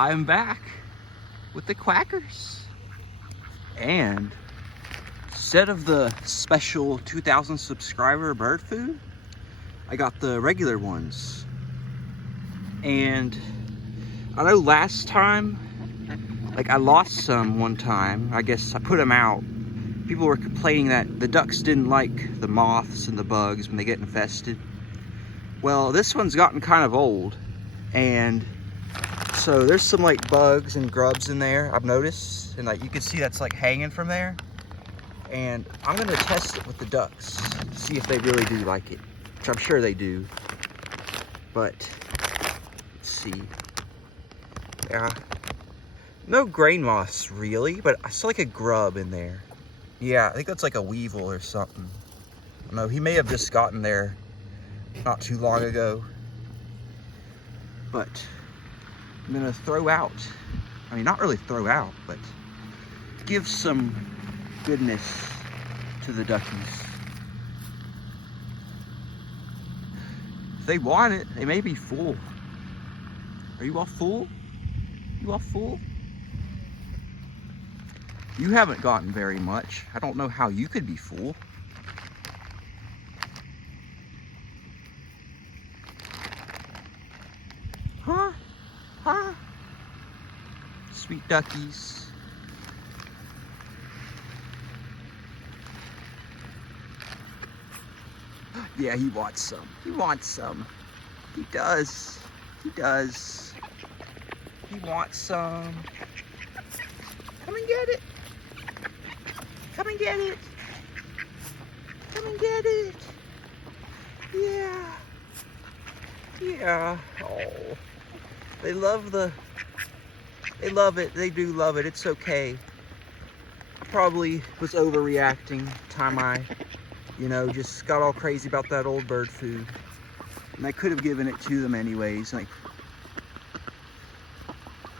I'm back with the quackers. And instead of the special 2,000 subscriber bird food, I got the regular ones. And I know last time, like I lost some one time. I guess I put them out. People were complaining that the ducks didn't like the moths and the bugs when they get infested. Well, this one's gotten kind of old, and so there's some like bugs and grubs in there, I've noticed, and like you can see that's like hanging from there. And I'm gonna test it with the ducks, see if they really do like it, which I'm sure they do. But let's see. Yeah, no grain moths really, but I saw like a grub in there. Yeah, I think that's like a weevil or something. I don't know, he may have just gotten there not too long ago. But I'm gonna throw out, I mean, not really throw out, but give some goodness to the duckies. If they want it, they may be full. Are you all full? You all full? You haven't gotten very much. I don't know how you could be full. Huh? Huh? Sweet duckies. Yeah, he wants some. He wants some. He does. He does. He wants some. Come and get it. Come and get it. Come and get it. Yeah. Yeah. Oh. They love it. They do love it. It's okay. Probably was overreacting time I, just got all crazy about that old bird food. And I could have given it to them anyways. Like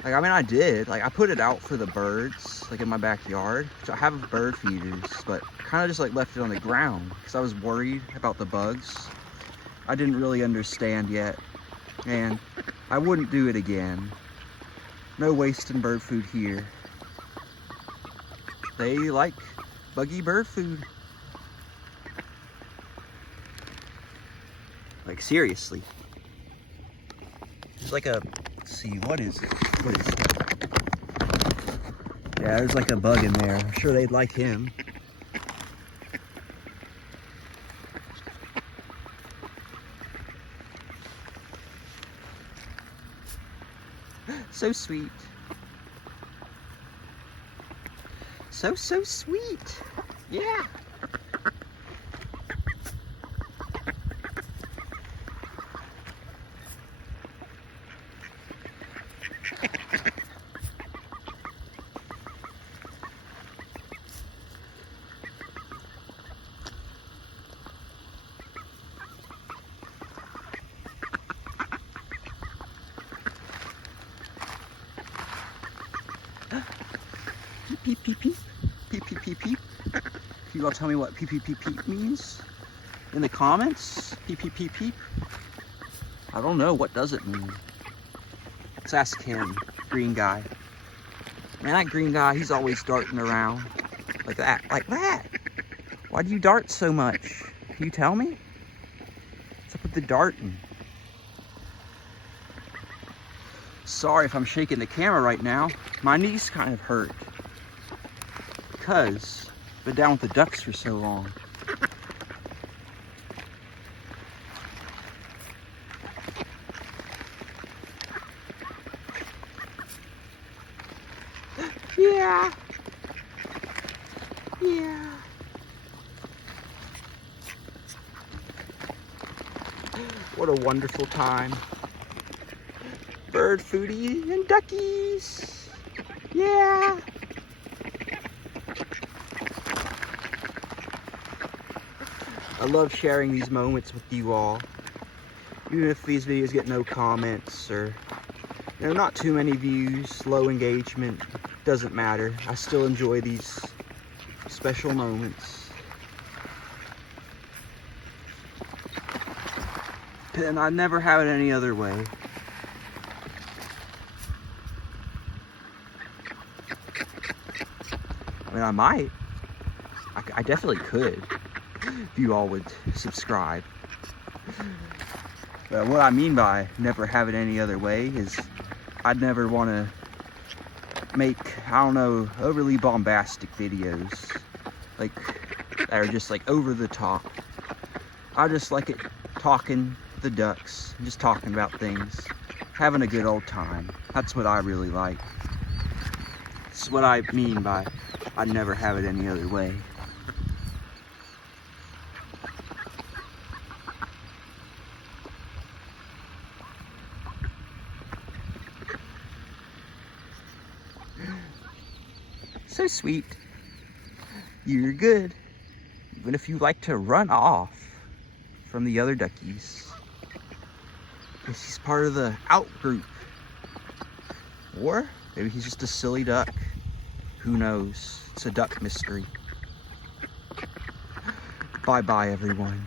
I mean, I did. Like, I put it out for the birds, like in my backyard. So I have bird feeders, but kind of just like left it on the ground because I was worried about the bugs. I didn't really understand yet. And I wouldn't do it again. No wasting bird food here. They like buggy bird food. Like, seriously. There's like a, let's see, what is it? What is it? Yeah, there's like a bug in there. I'm sure they'd like him. So sweet. So sweet. Yeah. Peep, peep, peep. Peep, peep, peep, peep. Can you all tell me what peep, peep, peep, peep means? In the comments? Peep, peep, peep, peep. I don't know. What does it mean? Let's ask him. Green guy. Man, that green guy, he's always darting around. Like that. Like that. Why do you dart so much? Can you tell me? What's up with the darting? Sorry if I'm shaking the camera right now. My knees kind of hurt. Because I've been down with the ducks for so long. Yeah. Yeah. What a wonderful time. Bird food eating and duckies. Yeah. I love sharing these moments with you all. Even if these videos get no comments or, not too many views, low engagement, doesn't matter. I still enjoy these special moments. And I never have it any other way. I mean, I might. I definitely could if you all would subscribe. But what I mean by never have it any other way is I'd never want to make, I don't know, overly bombastic videos like that are just like over the top. I just like it talking to the ducks, just talking about things, having a good old time. That's what I really like. That's what I mean by I'd never have it any other way. So sweet. You're good. Even if you like to run off from the other duckies. Guess he's part of the out group. Or maybe he's just a silly duck. Who knows? It's a duck mystery. Bye-bye, everyone.